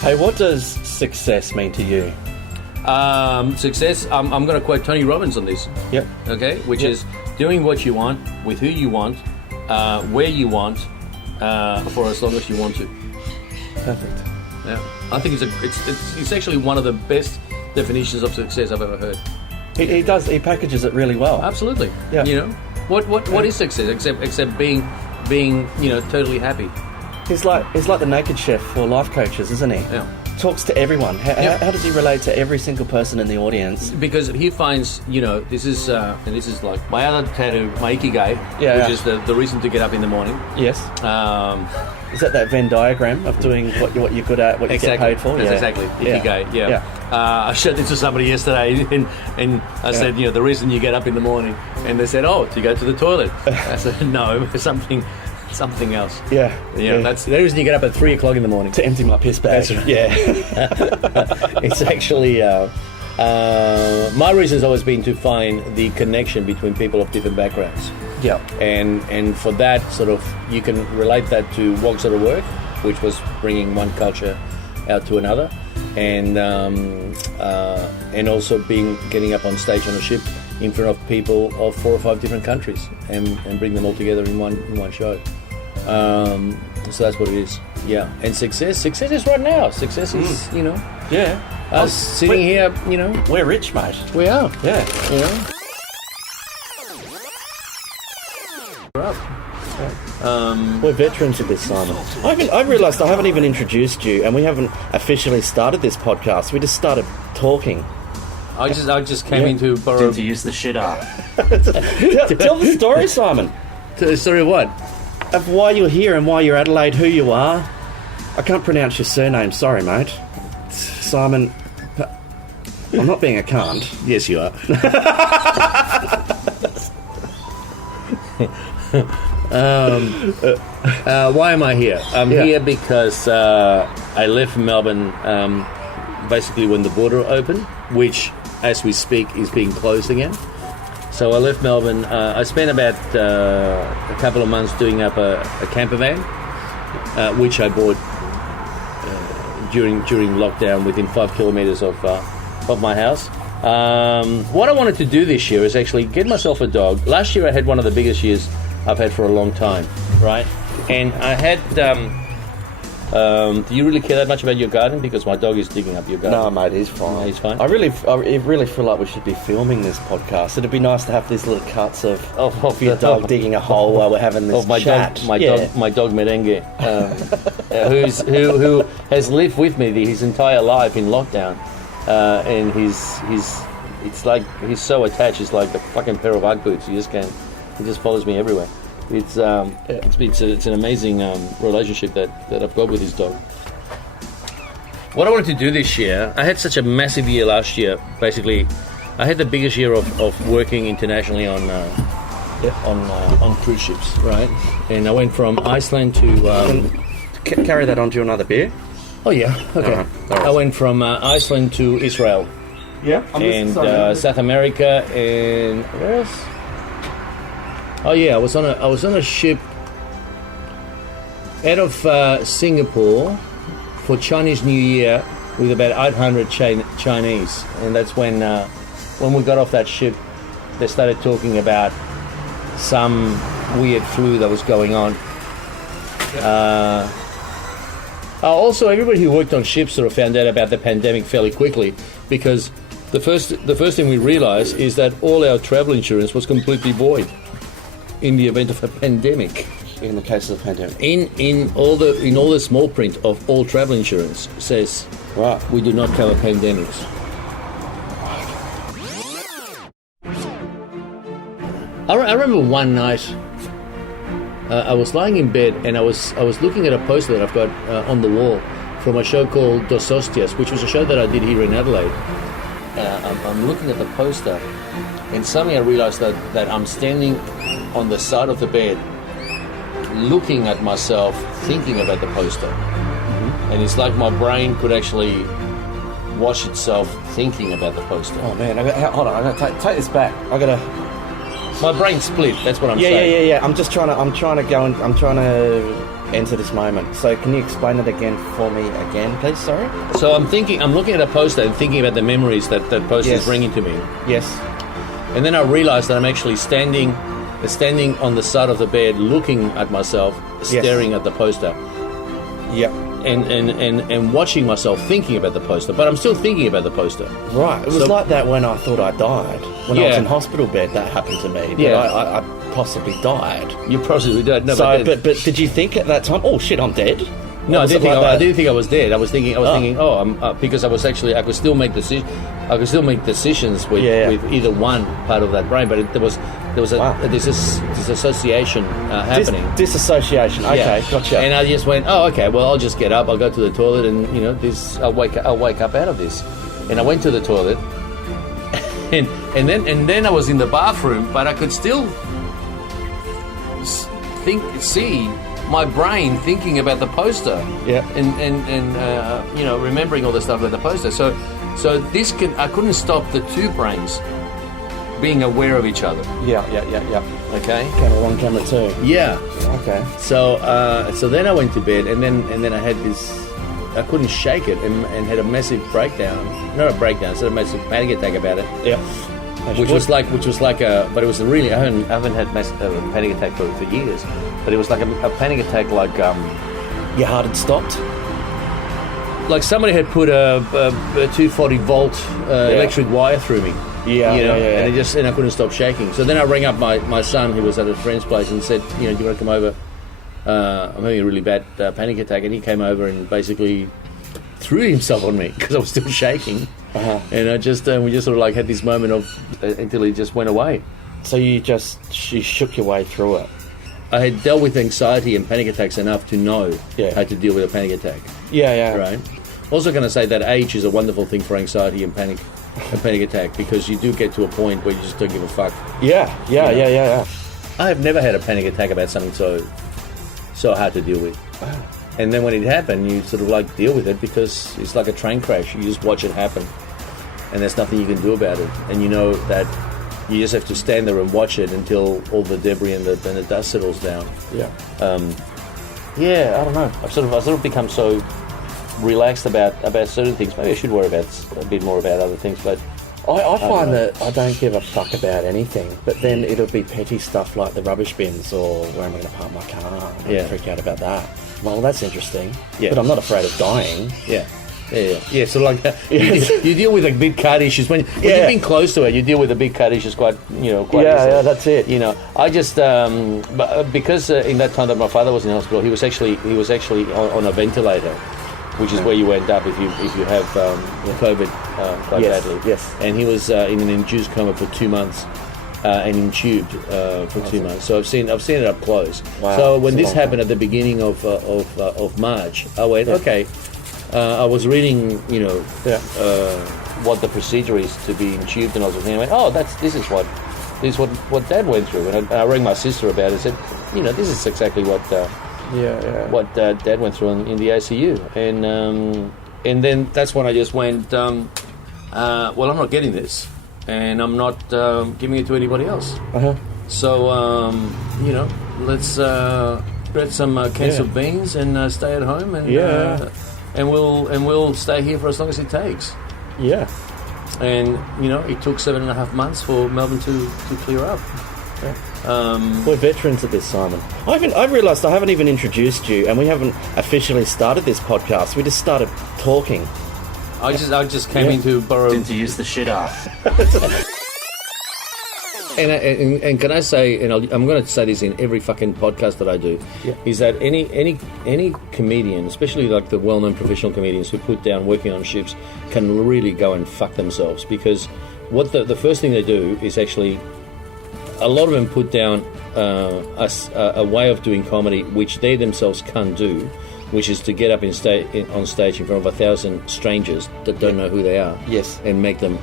Hey, what does success mean to you? Success, I'm going to quote Tony Robbins on this. Yep. Okay? Which is doing what you want, with who you want, where you want, for as long as you want to. Perfect. Yeah. I think it's actually one of the best definitions of success I've ever heard. He packages it really well. Absolutely. Yeah. You know? What is success except being totally happy? He's like the naked chef for life coaches, isn't he? Yeah. Talks to everyone. How does he relate to every single person in the audience? Because he finds, this is like my other tattoo, my ikigai, which is the reason to get up in the morning. Yes. Is that Venn diagram of doing what you're good at, what you get paid for? That's exactly ikigai. Yeah. I showed it to somebody yesterday, and I said, the reason you get up in the morning, and they said, oh, to go to the toilet. I said, no, something else. Yeah. That's the reason you get up at 3 o'clock in the morning. To empty my piss bag. That's right. Yeah. It's actually my reason's always been to find the connection between people of different backgrounds. Yeah. And for that sort of, you can relate that to Walks Out of Work, which was bringing one culture out to another, and also getting up on stage on a ship in front of people of 4 or 5 different countries and bring them all together in one show. So that's what it is. Yeah. And success is right now. Success is, Yeah. us sitting here, We're rich, mate. we are. Yeah. We're up. We're veterans of this, Simon. I realised I haven't even introduced you, and we haven't officially started this podcast. We just started talking. I just came in to borrow. To use the shit up. Tell the story, Simon, The story of what? of why you're here and why you're Adelaide, who you are. I can't pronounce your surname. Sorry, mate. Simon. I'm not being a cunt. Yes, you are. Why am I here? I'm here because I left Melbourne basically when the border opened, which, as we speak, is being closed again. So I left Melbourne. I spent about a couple of months doing up a camper van, which I bought during lockdown within 5 kilometres of my house. What I wanted to do this year is actually get myself a dog. Last year I had one of the biggest years I've had for a long time, right? And I had... do you really care that much about your garden? Because my dog is digging up your garden. No, mate, he's fine. No, he's fine? I really feel like we should be filming this podcast. It'd be nice to have these little cuts of your dog digging a hole while we're having this chat. My dog Meninga, who has lived with me his entire life in lockdown, and he's so attached. He's like a fucking pair of Ugg boots. He just follows me everywhere. It's an amazing relationship that I've got with his dog. What I wanted to do this year, I had such a massive year last year. Basically, I had the biggest year of working internationally on cruise ships, right? And I went from Iceland to Carry that on to another beer. oh yeah, okay. All right. I went from Iceland to Israel Yeah. and South America and where else? Oh yeah, I was on a ship out of Singapore for Chinese New Year with about 800 Chinese, and that's when we got off that ship, they started talking about some weird flu that was going on. Also, everybody who worked on ships sort of found out about the pandemic fairly quickly, because the first thing we realised is that all our travel insurance was completely void in the event of a pandemic. In the case of the pandemic. In all the small print of all travel insurance says, Right. we do not cover pandemics. I remember one night I was lying in bed and I was looking at a poster that I've got on the wall from a show called Dissociation, which was a show that I did here in Adelaide. I'm looking at the poster, and suddenly I realised that I'm standing on the side of the bed, looking at myself, thinking about the poster. Mm-hmm. And it's like my brain could actually watch itself thinking about the poster. Oh man, hold on, I gotta take this back. My brain split. That's what I'm saying. Yeah. I'm trying to enter this moment. So can you explain it again for me again, please? Sorry. So I'm looking at a poster and thinking about the memories that poster is bringing to me. Yes. And then I realised that I'm actually standing on the side of the bed, looking at myself, staring at the poster. Yep. And watching myself, thinking about the poster, but I'm still thinking about the poster. Right. It was like that when I thought I died. When I was in hospital bed, that happened to me. Yeah. I possibly died. You possibly died. No, so, but did you think at that time, oh shit, I'm dead? No, I didn't think I was dead. I was thinking, because I could still make decisions with either one part of that brain, but there was a disassociation happening. Disassociation. Okay, gotcha. And I just went, oh, okay. Well, I'll just get up. I'll go to the toilet, and I'll wake up out of this. And I went to the toilet, and then I was in the bathroom, but I could still see my brain thinking about the poster, and remembering all the stuff about the poster. So I couldn't stop the two brains being aware of each other. Yeah. Okay. Camera 1, camera 2. Yeah. Okay. So then I went to bed, and then I had this. I couldn't shake it, and had a massive breakdown. Not a breakdown, sort of a massive panic attack about it. Yeah. Which was like but it was really, I haven't had a panic attack for years, but it was like a panic attack like your heart had stopped, like somebody had put a 240 volt electric wire through me. And I couldn't stop shaking. So then I rang up my son, who was at a friend's place, and said, do you want to come over? I'm having a really bad panic attack. And he came over and basically threw himself on me because I was still shaking. And we just sort of like had this moment of until he just went away. So you shook your way through it. I had dealt with anxiety and panic attacks enough to know how to deal with a panic attack. Yeah. Right. Also, going to say that age is a wonderful thing for anxiety and panic attack, because you do get to a point where you just don't give a fuck. Yeah. I have never had a panic attack about something so hard to deal with. And then when it happened, you sort of like deal with it, because it's like a train crash. You just watch it happen, and there's nothing you can do about it. And you know that you just have to stand there and watch it until all the debris and the dust settles down. Yeah. I don't know. I've sort of become so relaxed about certain things. Maybe I should worry about a bit more about other things, but I find that I don't give a fuck about anything, but then it'll be petty stuff like the rubbish bins or where am I going to park my car. I freak out about that. Well, that's interesting. Yeah. But I'm not afraid of dying. Yeah. So like you deal with like big car issues when you've been close to it. You deal with the big car issues quite easily. That's it. I just because in that time that my father was in hospital, he was actually on a ventilator, which is where you end up if you have COVID quite badly. Yes. And he was in an induced coma for 2 months. And intubed for 2 months. So I've seen it up close. Wow. So when this happened at the beginning of March, I went, okay. I was reading, what the procedure is to be intubed, and I was thinking, I went, oh, this is what Dad went through. And I rang my sister about it and said, this is exactly what Dad went through in the ICU. And then that's when I just went, well, I'm not getting this. And I'm not giving it to anybody else. So, let's get some cans of beans and stay at home, and we'll stay here for as long as it takes. Yeah. And it took 7.5 months for Melbourne to clear up. We're veterans of this, Simon. I've realised I haven't even introduced you, and we haven't officially started this podcast. We just started talking. I just came in to borrow... To use the shit off. And can I say, and I'm going to say this in every fucking podcast that I do, is that any comedian, especially like the well-known professional comedians who put down working on ships, can really go and fuck themselves, because what the first thing they do is actually, a lot of them put down a way of doing comedy which they themselves can't do, which is to get up on stage in front of 1,000 strangers that don't know who they are, and make them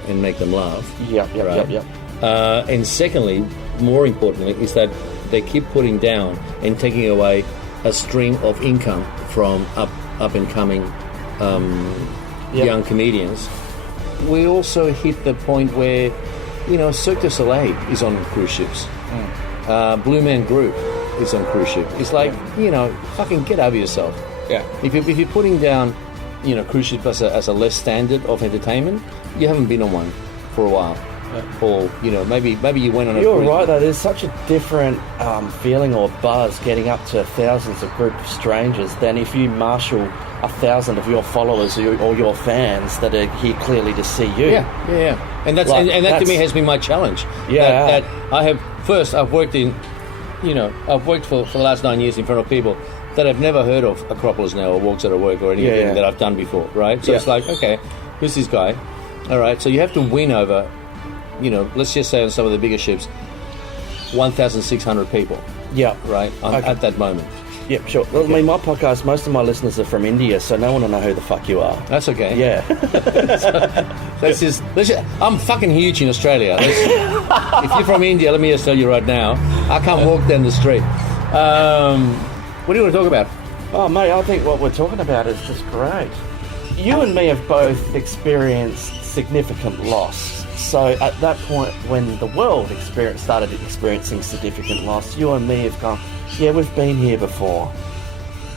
laugh. Yep. And secondly, more importantly, is that they keep putting down and taking away a stream of income from up and coming young comedians. We also hit the point where Cirque du Soleil is on cruise ships. Blue Man Group is on cruise ship. It's like, fucking get over yourself. Yeah. If you're putting down, cruise ship as a less standard of entertainment, you haven't been on one for a while. Yeah. Or, maybe you went on a You're cruise. right, though. There's such a different feeling or buzz getting up to thousands of group of strangers than if you marshal 1,000 of your followers or your fans that are here clearly to see you. Yeah. And that to me has been my challenge. Yeah. That I have, first, I've worked for the last 9 years in front of people that have never heard of Acropolis Now or Walks Out of Work or anything that I've done before, right? So it's like, okay, who's this guy? All right, so you have to win over, let's just say on some of the bigger ships, 1,600 people. Yeah. Right? At that moment. Yep, sure. Well, I mean, my podcast, most of my listeners are from India, so no one will know who the fuck you are. That's okay. Yeah. Let's just, I'm fucking huge in Australia. If you're from India, let me just tell you right now, I can't walk down the street. What do you want to talk about? Oh, mate, I think what we're talking about is just great. You and me have both experienced significant loss. So at that point, when the world started experiencing significant loss, you and me have gone, yeah, we've been here before.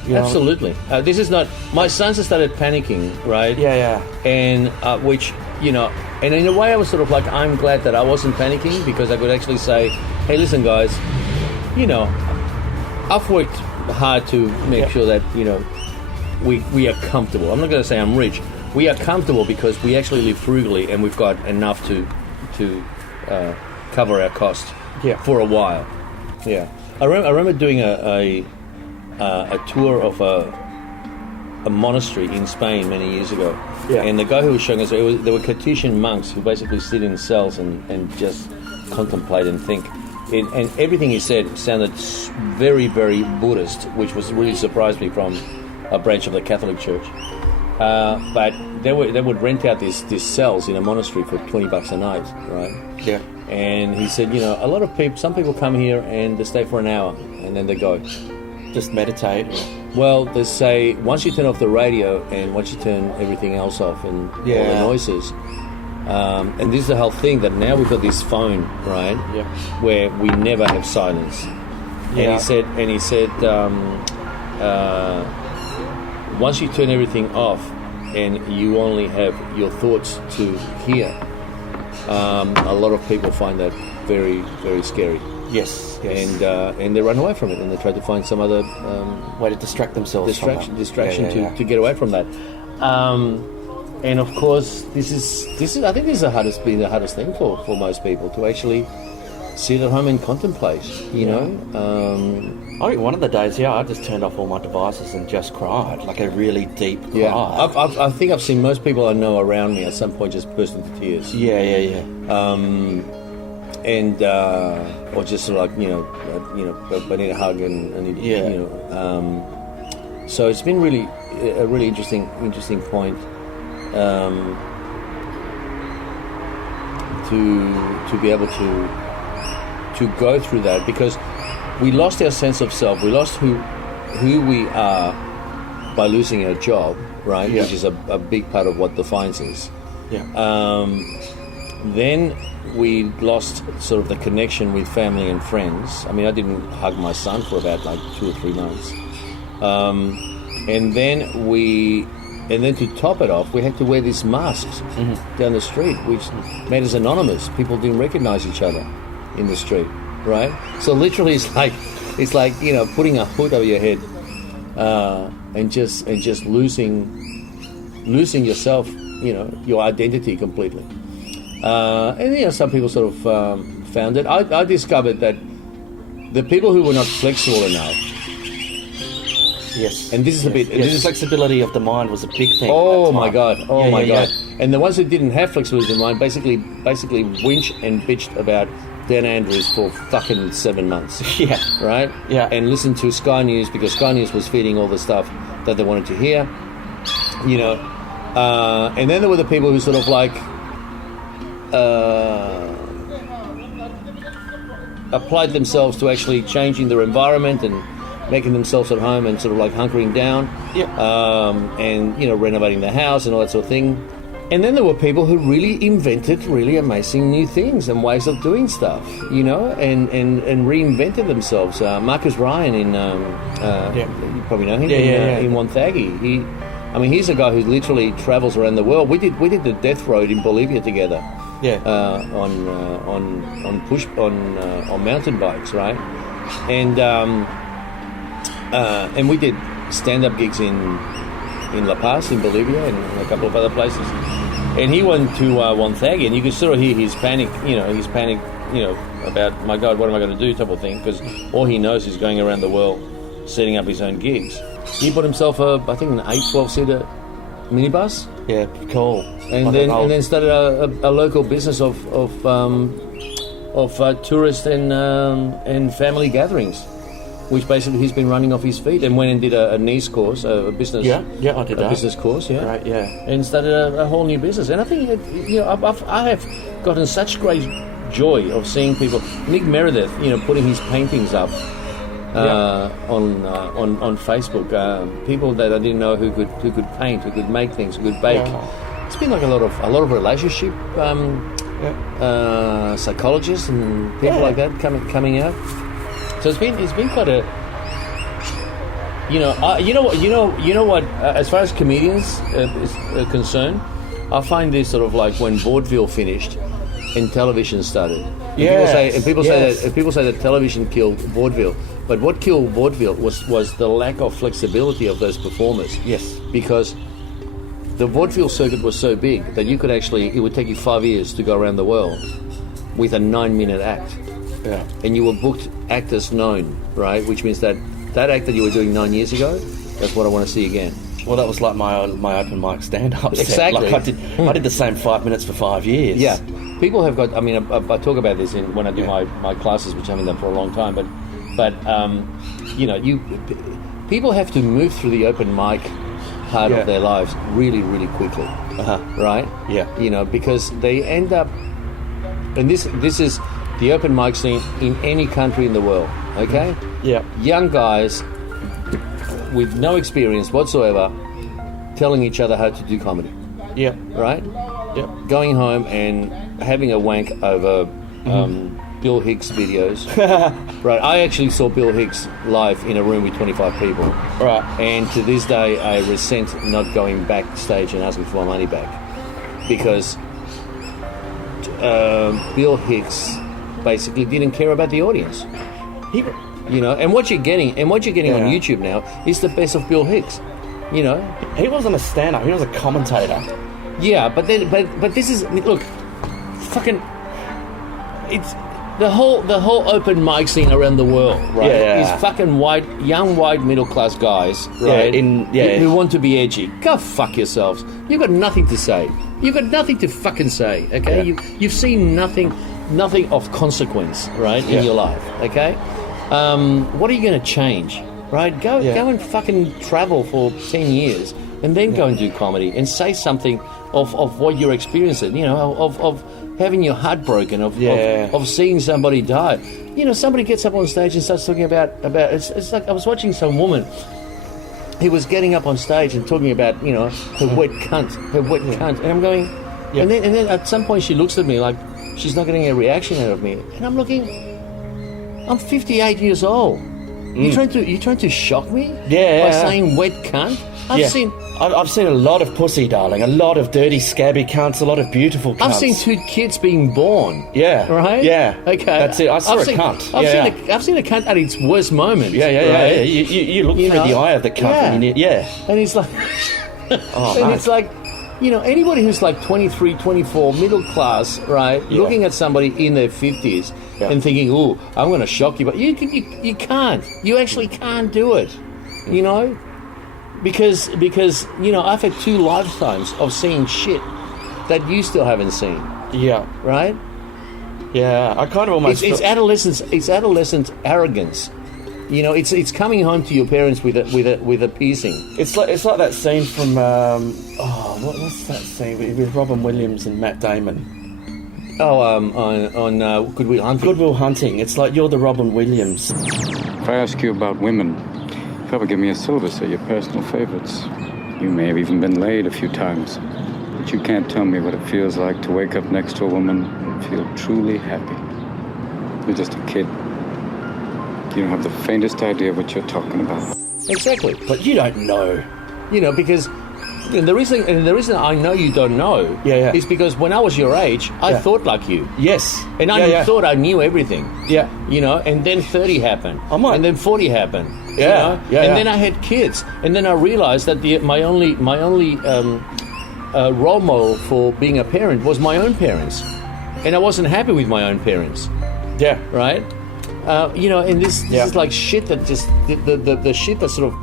Absolutely. This is not... My sons have started panicking, right? Yeah. And which, and in a way I was sort of like, I'm glad that I wasn't panicking because I could actually say, hey, listen, guys, I've worked hard to make sure that, we are comfortable. I'm not going to say I'm rich. We are comfortable because we actually live frugally and we've got enough to cover our costs for a while. Yeah. I remember doing a tour of a monastery in Spain many years ago. Yeah. And the guy who was showing us, there were Cartesian monks who basically sit in cells and just contemplate and think. And everything he said sounded very, very Buddhist, which was really surprised me from a branch of the Catholic Church. But they would rent out these cells in a monastery for $20 a night, right? Yeah. And he said, a lot of people, some people come here and they stay for an hour and then they go. Just meditate. Well, they say once you turn off the radio and once you turn everything else off and all the noises, and this is the whole thing that now we've got this phone, right? Yeah. Where we never have silence. Yeah. And he said, once you turn everything off and you only have your thoughts to hear, a lot of people find that very, very scary. Yes. And they run away from it and they try to find some other way to distract themselves. Distraction to get away from that. And of course, this is I think this has been the hardest thing for most people to actually sit at home and contemplate. I think one of the days, I just turned off all my devices and just cried, like a really deep cry. Yeah, I think I've seen most people I know around me at some point just burst into tears. Yeah. And or just sort of like I need a hug and so it's been really a really interesting point to be able to go through that because we lost our sense of self. We lost who we are by losing our job, right? Yeah. Which is a big part of what defines us. Yeah. Then we lost sort of the connection with family and friends. I mean, I didn't hug my son for about like 2 or 3 months. And then to top it off, we had to wear these masks down the street, which made us anonymous. People didn't recognize each other in the street, right? So literally, it's like putting a hood over your head and just losing yourself, your identity completely. And some people sort of found it. I discovered that the people who were not flexible enough. Yes. And this is a bit... Yes. Flexibility of the mind was a big thing. Oh, my God. Oh, my God. And the ones who didn't have flexibility of the mind basically whinched and bitched about Dan Andrews for fucking 7 months. Yeah. Right? Yeah. And listened to Sky News because Sky News was feeding all the stuff that they wanted to hear. And then there were the people who sort of like... applied themselves to actually changing their environment and making themselves at home and sort of like hunkering down, and renovating the house and all that sort of thing. And then there were people who really invented really amazing new things and ways of doing stuff, you know, and reinvented themselves. Marcus Ryan you probably know him, in Wonthaggi. He's a guy who literally travels around the world. We did the Death Road in Bolivia together. Yeah. On mountain bikes, right? And we did stand-up gigs in La Paz, in Bolivia, and a couple of other places. And he went to Wonthaggi, and you could sort of hear his panic, about, my God, what am I going to do type of thing, because all he knows is going around the world setting up his own gigs. He bought himself an 12-seater minibus. Yeah, cool. And then started a local business of tourist and family gatherings, which basically he's been running off his feet, and went and did a NICE course, a business. I did that. Business course, yeah. Right, yeah. And started a whole new business. And I think I have gotten such great joy of seeing people. Nick Meredith, putting his paintings up on Facebook. People that I didn't know who could paint, who could make things, who could bake. Yeah. It's been like a lot of relationship psychologists and people like that coming out. So it's been quite a, as far as comedians is concerned, I find this sort of like when vaudeville finished and television started. People say that television killed vaudeville, but what killed vaudeville was the lack of flexibility of those performers. Yes, because the vaudeville circuit was so big that it would take you 5 years to go around the world with a 9-minute act. Yeah. And you were booked actors known, right? Which means that act that you were doing 9 years ago, that's what I want to see again. Well, that was like my open mic stand-up. Exactly. Like I did the same 5 minutes for 5 years. Yeah. People have got. I talk about this when I do my classes, which I haven't done for a long time. But people have to move through the open mic part of their lives really, really quickly, right? Yeah. Because they end up, and this is the open mic scene in any country in the world, okay? Yeah. Young guys with no experience whatsoever telling each other how to do comedy. Yeah. Right? Yeah. Going home and having a wank over Bill Hicks videos. Right. I actually saw Bill Hicks live in a room with 25 people. Right. And to this day, I resent not going backstage and asking for my money back. Because Bill Hicks basically didn't care about the audience. And what you're getting on YouTube now is the best of Bill Hicks. He wasn't a stand-up, he was a commentator. Yeah, but this is, look, fucking, it's the whole open mic scene around the world, right? Is fucking young white middle class guys, right? Who want to be edgy. Go fuck yourselves. You've got nothing to say. You've got nothing to fucking say. Okay, you've seen nothing of consequence, right, in your life. Okay, what are you going to change? Right, go and fucking travel for 10 years, and then go and do comedy and say something of what you're experiencing. Of having your heart broken, of seeing somebody die. Somebody gets up on stage and starts talking about it's like I was watching some woman. He was getting up on stage and talking about her wet cunt, and I'm going, and then at some point she looks at me like she's not getting a reaction out of me, and I'm looking. I'm 58 years old. You trying to shock me? By saying wet cunt? I've seen a lot of pussy, darling. A lot of dirty, scabby cunts. A lot of beautiful cunts. I've seen 2 kids being born. Yeah. Right? Yeah. Okay. That's it. I've seen a cunt. I've seen a cunt at its worst moment. Yeah. You look through the eye of the cunt. And it's like... it's like... anybody who's like 23, 24, middle class, right, looking at somebody in their 50s and thinking, "Ooh, I'm going to shock you," but you can't. You actually can't do it, because I've had 2 lifetimes of seeing shit that you still haven't seen. Yeah. Right. Yeah. I kind of almost. It's adolescence. It's adolescent arrogance. It's coming home to your parents with a piercing. It's like that scene from what's that scene with Robin Williams and Matt Damon? On Good Will Hunting. Good Will Hunting. It's like you're the Robin Williams. If I ask you about women, you probably give me a syllabus of your personal favorites. You may have even been laid a few times. But you can't tell me what it feels like to wake up next to a woman and feel truly happy. You're just a kid. You don't have the faintest idea what you're talking about. Exactly. But you don't know. Because the reason I know you don't know is because when I was your age, I thought like you. Yes. And I thought I knew everything. Yeah. And then 30 happened. And then 40 happened. Yeah. And then I had kids. And then I realized that my only role model for being a parent was my own parents. And I wasn't happy with my own parents. Yeah. Right? And this is like shit that just the shit that sort of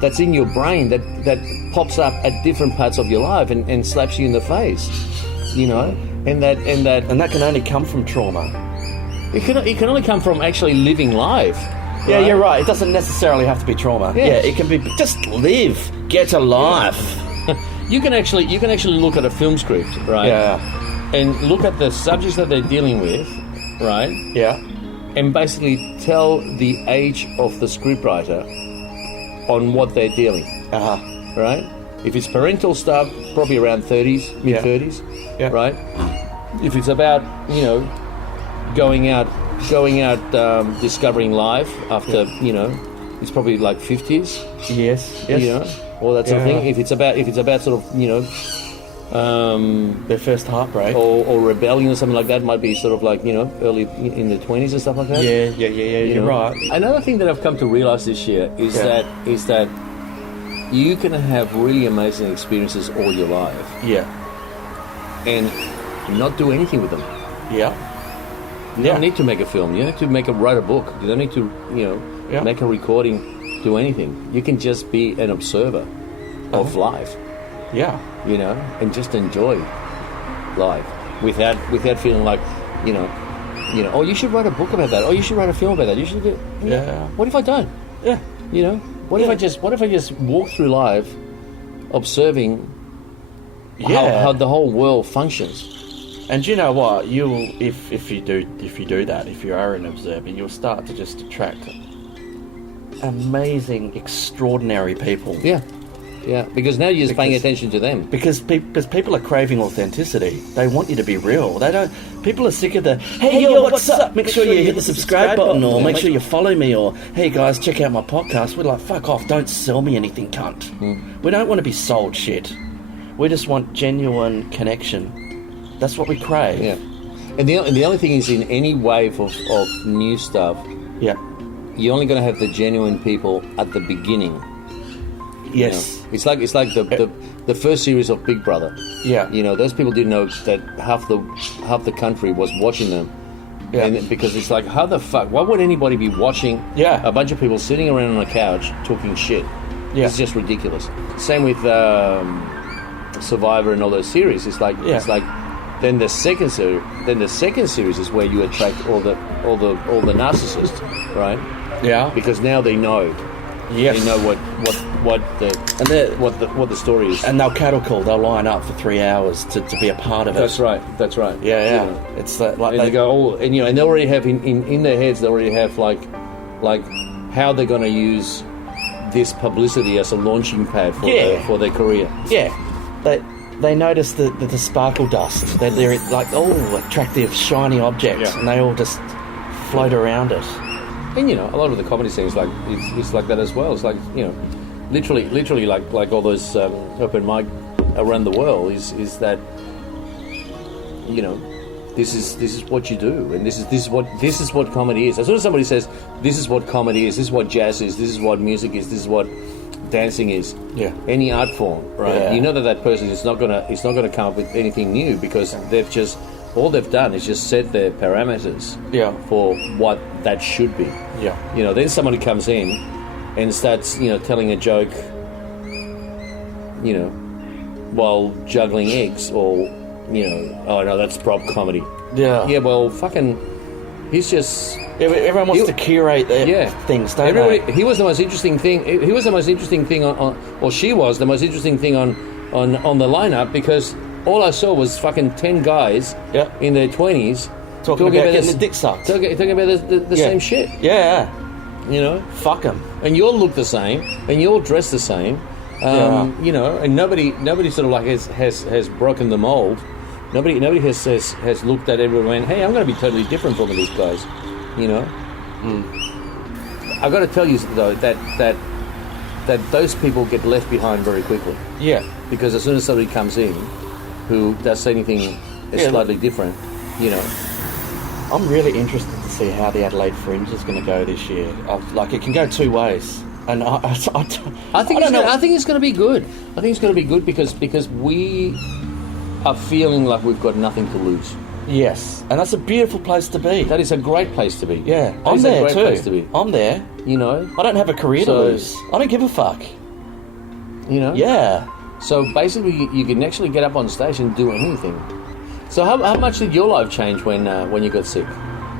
that's in your brain that pops up at different parts of your life and slaps you in the face, and that can only come from trauma. It can only come from actually living life. Right? Yeah, you're right. It doesn't necessarily have to be trauma. Yes. Yeah, it can be just live, get a life. You can actually look at a film script, right? Yeah. And look at the subjects that they're dealing with, right? Yeah. And basically tell the age of the scriptwriter on what they're dealing. Right? If it's parental stuff, probably around 30s, mid-30s, right? If it's about, going out discovering life after, it's probably like 50s. Yes. All that sort of thing. If it's about sort of, their first heartbreak or rebellion or something like that, might be sort of like early in the 20s and stuff like that. Yeah. You're right. Another thing that I've come to realize this year is that you can have really amazing experiences all your life. Yeah. And not do anything with them. Yeah. You don't need to make a film. You don't have to write a book. You don't need to make a recording, do anything. You can just be an observer of life. Yeah. And just enjoy life without feeling like, oh, you should write a book about that. Oh, you should write a film about that. You should do. What if I don't? Yeah. What if I just walk through life, observing how the whole world functions? And you know what? You'll if you do that, if you are an observer, you'll start to just attract amazing, extraordinary people. Yeah, because now you're just paying attention to them. Because people are craving authenticity. They want you to be real. They don't. People are sick of the, hey yo, what's up? Make sure you hit the subscribe button, or make sure you follow me, or hey guys, check out my podcast. We're like, fuck off! Don't sell me anything, cunt. We don't want to be sold shit. We just want genuine connection. That's what we crave. Yeah. And the only thing is, in any wave of new stuff, you're only going to have the genuine people at the beginning. Yes. It's like the first series of Big Brother. Yeah. Those people didn't know that half the country was watching them. Yeah. And because it's like, how the fuck? Why would anybody be watching a bunch of people sitting around on a couch talking shit? Yeah. It's just ridiculous. Same with Survivor and all those series. It's like then the second series is where you attract all the narcissists, right? Yeah. Because now they know. Yes. They know what the story is, and they'll cattle call. They'll line up for 3 hours to be a part of it. That's right. Yeah. It's like and they go, and they already have in their heads. They already have like how they're going to use this publicity as a launching pad for their career. Yeah, they notice the sparkle dust. They're like attractive, shiny objects, and they all just float around it. And a lot of the comedy scenes it's like that as well. It's like literally like all those open mic around the world is that this is what you do, and this is what comedy is. As soon as somebody says this is what comedy is, this is what jazz is, this is what music is, this is what dancing is, any art form, right? You know that person is not gonna come up with anything new, because all they've done is just set their parameters for what that should be. Yeah. Then somebody comes in and starts, telling a joke, while juggling eggs, or, oh no, that's prop comedy. Yeah. Yeah, well, fucking, he's just... Everyone wants to curate their things, don't they? He was the most interesting thing. He was the most interesting thing or she was the most interesting thing on the lineup, because all I saw was fucking 10 guys in their 20s talking about getting the dick sucked. Talking about the same shit. Yeah. Fuck them. And you all look the same, and you all dress the same, You know, and nobody sort of like has broken the mold. Nobody has looked at everyone and went, hey, I'm going to be totally different from these guys, you know. I've got to tell you though that those people get left behind very quickly. Yeah. Because as soon as somebody comes in who does anything slightly different, you know. I'm really interested to see how the Adelaide Fringe is going to go this year. Like, it can go two ways. And I think it's going to be good. I think it's going to be good because we are feeling like we've got nothing to lose. Yes, and that's a beautiful place to be. That is a great place to be. Yeah, I'm there too. Place to be. I'm there. You know, I don't have a career to lose. I don't give a fuck. You know. Yeah. So basically, you can actually get up on stage and do anything. So how much did your life change when you got sick?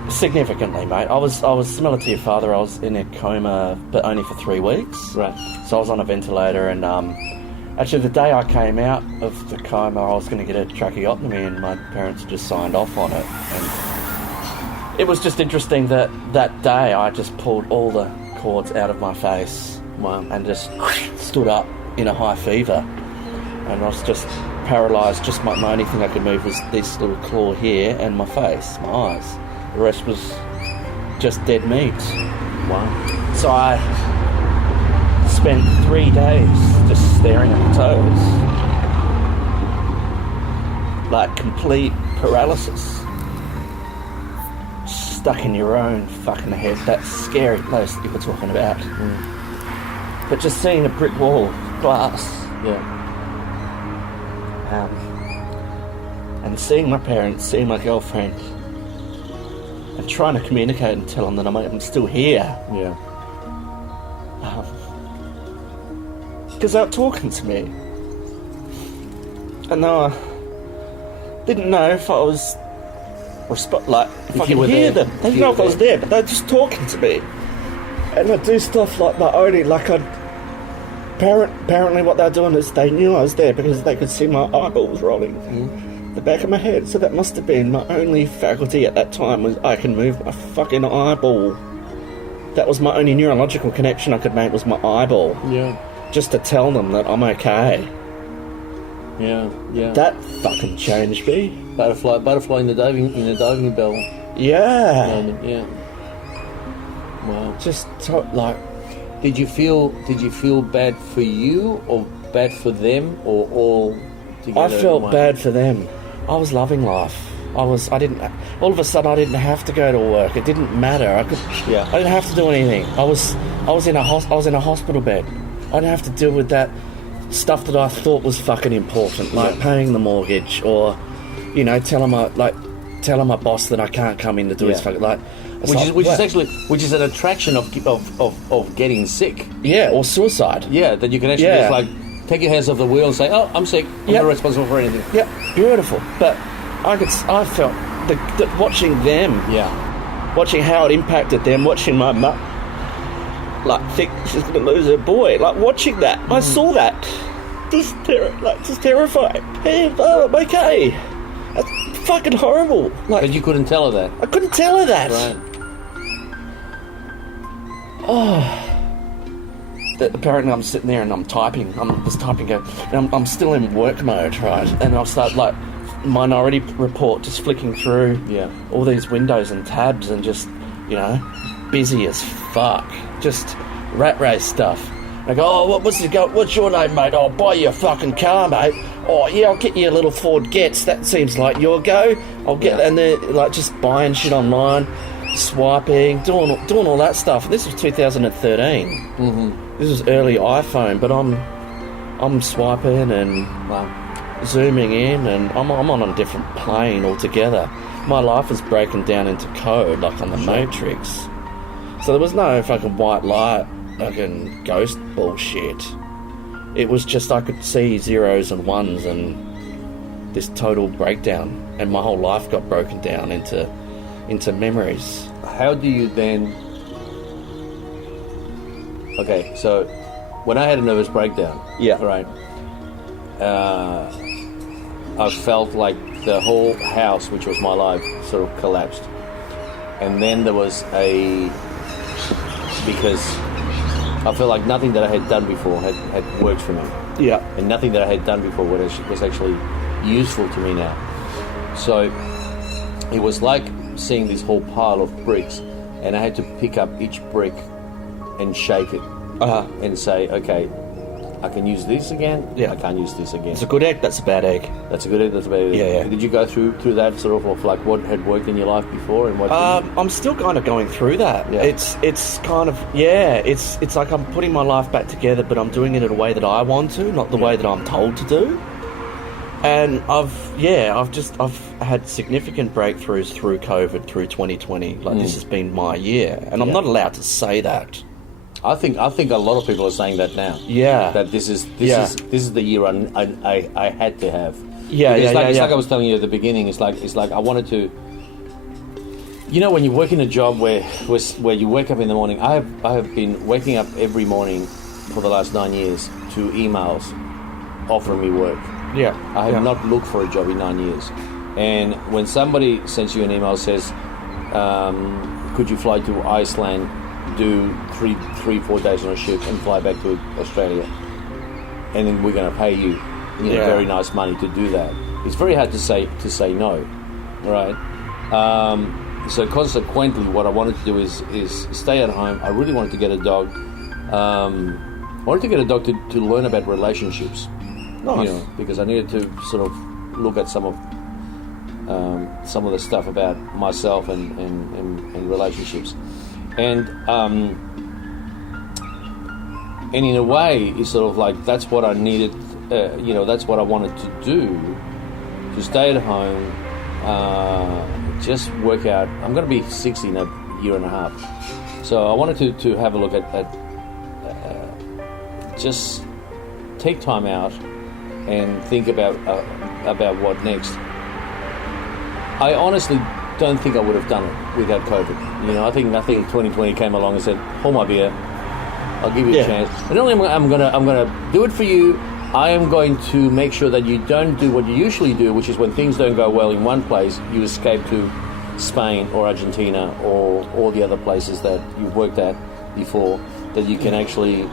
Significantly, mate. I was similar to your father. I was in a coma, but only for 3 weeks. Right. So I was on a ventilator, and actually the day I came out of the coma, I was going to get a tracheotomy, and my parents just signed off on it. And it was just interesting that day I just pulled all the cords out of my face. Wow. And just stood up in a high fever, and I was just paralysed. Just my only thing I could move was this little claw here and my face, my eyes. The rest was just dead meat. Wow. So I spent 3 days just staring at my toes. Like complete paralysis. Stuck in your own fucking head. That scary place that you were talking about. But just seeing a brick wall, glass. Yeah. And seeing my parents, seeing my girlfriend, and trying to communicate and tell them that I'm still here. Yeah. Because they were talking to me. And I didn't know if I was... if I could hear them. They didn't know if I was there, but they were just talking to me. And I'd do stuff like that only, like apparently what they were doing is they knew I was there because they could see my eyeballs rolling. The back of my head, so that must have been my only faculty at that time was I can move my fucking eyeball. That was my only neurological connection I could make was my eyeball. Yeah. Just to tell them that I'm okay. Yeah, yeah. That fucking changed me. Butterfly in the diving bell. Yeah. Yeah. Wow. Just like. Did you feel bad for you or bad for them or all together? I felt bad for them. I was loving life. All of a sudden I didn't have to go to work. It didn't matter. I didn't have to do anything. I was in a hospital bed. I didn't have to deal with that stuff that I thought was fucking important, like paying the mortgage or, you know, telling my boss that I can't come in to do his fucking which is an attraction of getting sick. Yeah, or suicide. Yeah, that you can actually just like take your hands off the wheel and say, "Oh, I'm sick. I'm not responsible for anything." Yeah, beautiful. But I felt that watching them, watching how it impacted them, watching my mum, like think she's going to lose her boy, like watching that, I saw that, just terrified. Hey, I'm okay. That's fucking horrible. Like, but you couldn't tell her that. I couldn't tell her that. Right. Oh. Apparently I'm sitting there and I'm typing. I'm just typing, and I'm still in work mode, right? And I'll start like Minority Report, just flicking through all these windows and tabs and just, you know, busy as fuck. Just rat race stuff. And I go, oh, what's your name, mate? I'll buy you a fucking car, mate. Oh, yeah, I'll get you a little Ford Getz. That seems like your go. I'll get, and they're like just buying shit online, swiping, doing all that stuff. And this was 2013. Mm-hmm. This was early iPhone, but I'm swiping and zooming in, and I'm on a different plane altogether. My life is broken down into code, like on the Matrix. So there was no fucking white light, fucking ghost bullshit. It was just I could see zeros and ones and this total breakdown, and my whole life got broken down into memories. How do you then... Okay, so when I had a nervous breakdown, right, I felt like the whole house, which was my life, sort of collapsed. And then there was because I felt like nothing that I had done before had worked for me. Yeah. And nothing that I had done before was actually useful to me now. So it was like seeing this whole pile of bricks, and I had to pick up each brick and shake it and say, okay, I can use this again. Yeah. I can't use this again. It's a good egg. That's a bad egg. That's a good egg. That's a bad egg. Yeah. Did you go through that sort of like what had worked in your life before and what? I'm still kind of going through that. Yeah. It's kind of It's like I'm putting my life back together, but I'm doing it in a way that I want to, not the way that I'm told to do. And I've had significant breakthroughs through COVID, through 2020. Like this has been my year, and I'm not allowed to say that. I think a lot of people are saying that now. Yeah. That this is the year I had to have. Yeah, it's yeah, like I was telling you at the beginning. It's like I wanted to. You know, when you work in a job where you wake up in the morning. I have been waking up every morning for the last 9 years to emails offering me work. Yeah. I have not looked for a job in 9 years. And when somebody sends you an email says, could you fly to Iceland, do 3-4 days on a ship and fly back to Australia, and then we're going to pay you, very nice money to do that. It's very hard to say no, right? So consequently, what I wanted to do is stay at home. I really wanted to get a dog. I wanted to get a dog to learn about relationships. Nice. Because I needed to sort of look at some of the stuff about myself and relationships. And in a way, it's sort of like that's what I needed. That's what I wanted to do, to stay at home, just work out. I'm going to be 60 in a year and a half, so I wanted to have a look at just take time out and think about what next. I honestly don't think I would have done it without COVID. I think 2020 came along and said, "Hold my beer, I'll give you a chance." But not only I'm gonna do it for you, I am going to make sure that you don't do what you usually do, which is when things don't go well in one place, you escape to Spain or Argentina or all the other places that you've worked at before, that you can actually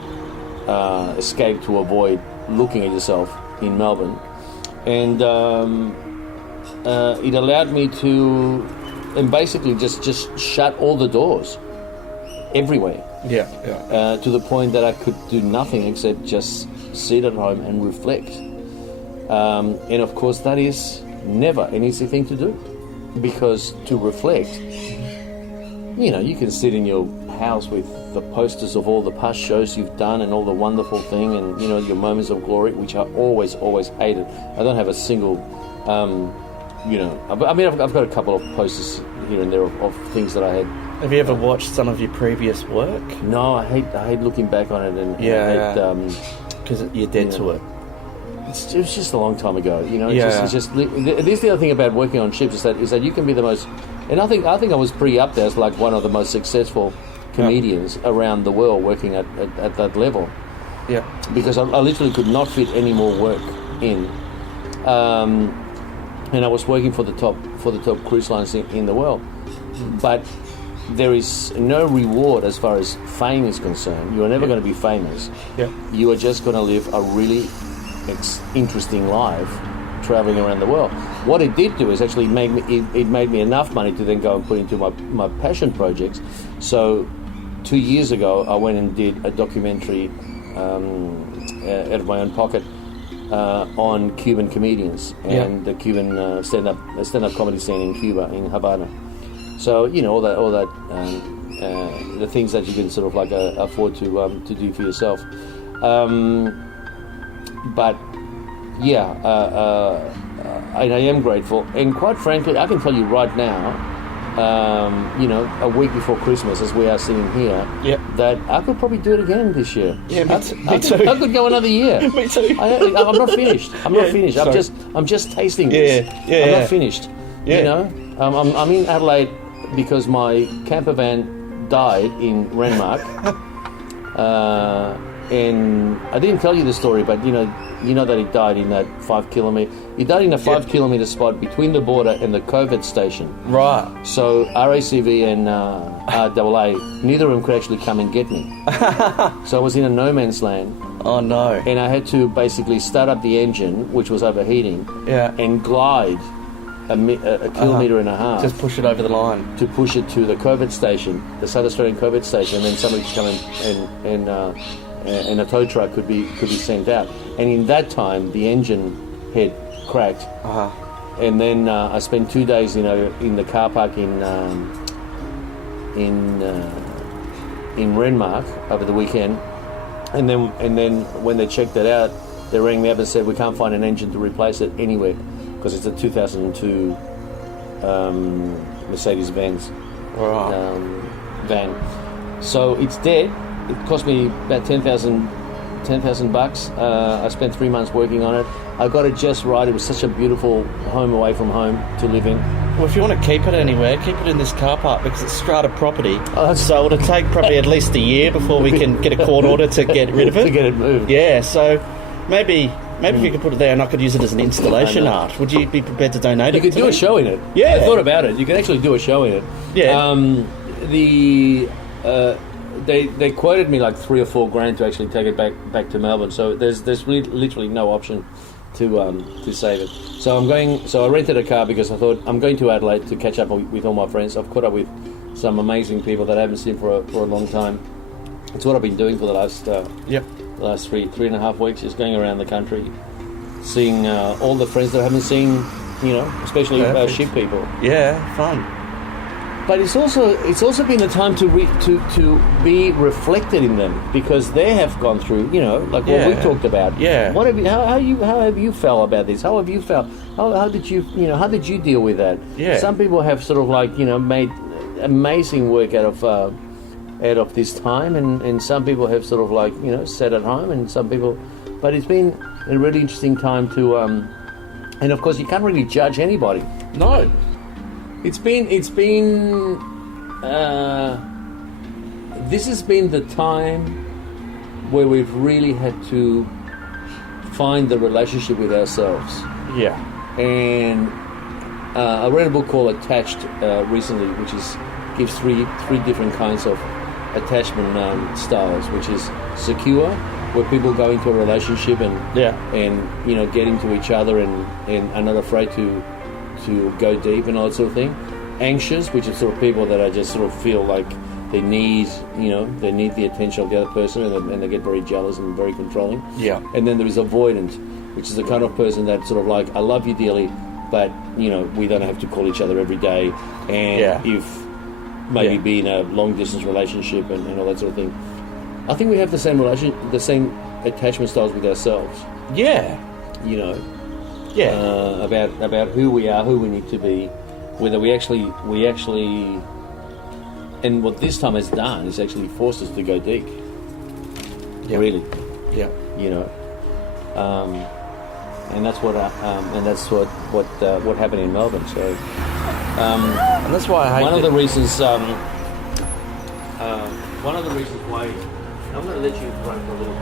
escape to avoid looking at yourself in Melbourne. And it allowed me to basically just shut all the doors everywhere. To the point that I could do nothing except just sit at home and reflect. And of course, that is never an easy thing to do, because to reflect, you can sit in your house with the posters of all the past shows you've done and all the wonderful thing and your moments of glory, which I always hated. I don't have a single I've got a couple of posters here and there of things that I had. Have you ever watched some of your previous work? No, I hate looking back on it and because you're dead to it. It was just a long time ago, It's just this is the other thing about working on ships is that you can be the most, and I think I was pretty up there as like one of the most successful comedians around the world working at that level. Yeah, because I literally could not fit any more work in. And I was working for the top cruise lines in the world, but there is no reward as far as fame is concerned. You are never going to be famous. Yeah, you are just going to live a really interesting life, traveling around the world. What it did do is actually made me enough money to then go and put into my passion projects. So 2 years ago, I went and did a documentary out of my own pocket. On Cuban comedians and the Cuban stand-up comedy scene in Cuba, in Havana. So all that the things that you can sort of like afford to do for yourself. But I am grateful, and quite frankly, I can tell you right now, a week before Christmas, as we are sitting here, that I could probably do it again this year. Yeah, me too. I could go another year. Me too. I'm not finished. I'm not finished. I'm just tasting this. I'm not finished. I'm in Adelaide because my camper van died in Renmark. And I didn't tell you the story, but you know that he died in that 5 kilometre. He died in a 5 kilometre spot between the border and the COVID station. Right. So RACV and RAA, neither of them could actually come and get me. So I was in a no man's land. Oh no. And I had to basically start up the engine, which was overheating, and glide a kilometre and a half. Just push it over the line. To push it to the COVID station, the South Australian COVID station, and then somebody could come and a tow truck could be sent out. And in that time, the engine had cracked. And then I spent 2 days, in the car park in Renmark over the weekend. And then when they checked it out, they rang me up and said, we can't find an engine to replace it anywhere because it's a 2002 Mercedes-Benz van. So it's dead. It cost me about $10,000. I spent 3 months working on it. I got it just right. It was such a beautiful home away from home to live in. Well, if you want to keep it anywhere, keep it in this car park because it's strata property. So it'll take probably at least a year before we can get a court order to get rid of it. To get it moved. Yeah, so maybe if you could put it there and I could use it as an installation art, would you be prepared to donate it? You could do a show in it. Yeah. I thought about it. You could actually do a show in it. Yeah. They quoted me like $3 or $4 grand to actually take it back to Melbourne. So there's really, literally no option to save it. So I rented a car because I thought I'm going to Adelaide to catch up with all my friends. I've caught up with some amazing people that I haven't seen for a long time. It's what I've been doing for the last three and a half weeks, just going around the country, seeing all the friends that I haven't seen, especially ship people. Yeah, fun. But it's also been a time to be reflected in them because they have gone through, like what we talked about. Yeah. What have how have you felt about this? How have you felt? How did you how did you deal with that? Yeah. Some people have sort of like made amazing work out of this time, and some people have sort of like sat at home, and some people. But it's been a really interesting time to, and of course you can't really judge anybody. No. It's been this has been the time where we've really had to find the relationship with ourselves. Yeah. And I read a book called Attached recently, which gives three different kinds of attachment styles, which is secure, where people go into a relationship and get into each other and are not afraid to go deep and all that sort of thing. Anxious, which is sort of people that are just sort of feel like they need the attention of the other person and they get very jealous and very controlling. Yeah. And then there is avoidant, which is the kind of person that sort of like, I love you dearly, but we don't have to call each other every day, and if maybe be in a long distance relationship and all that sort of thing. I think we have the same attachment styles with ourselves. Yeah. About who we are, who we need to be, whether we actually, and what this time has done is actually forced us to go deep. Yeah. Really. Yeah. And that's what happened in Melbourne. So, and that's why I hate one of the reasons why I'm going to let you run for a little.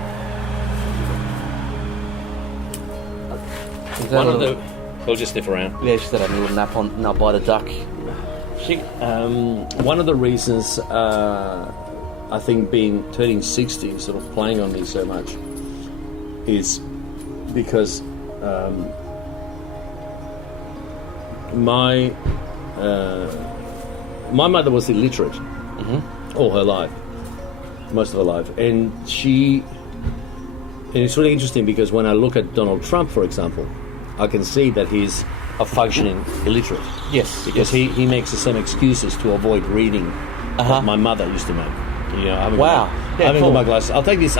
We'll just sniff around. Yeah, she's had a little nap by the duck. One of the reasons I think turning 60, sort of playing on me so much, is because my mother was illiterate all her life, most of her life, and it's really interesting because when I look at Donald Trump, for example, I can see that he's a functioning illiterate. Yes. Because he makes the same excuses to avoid reading that my mother used to make. I haven't got my glasses. I'll take this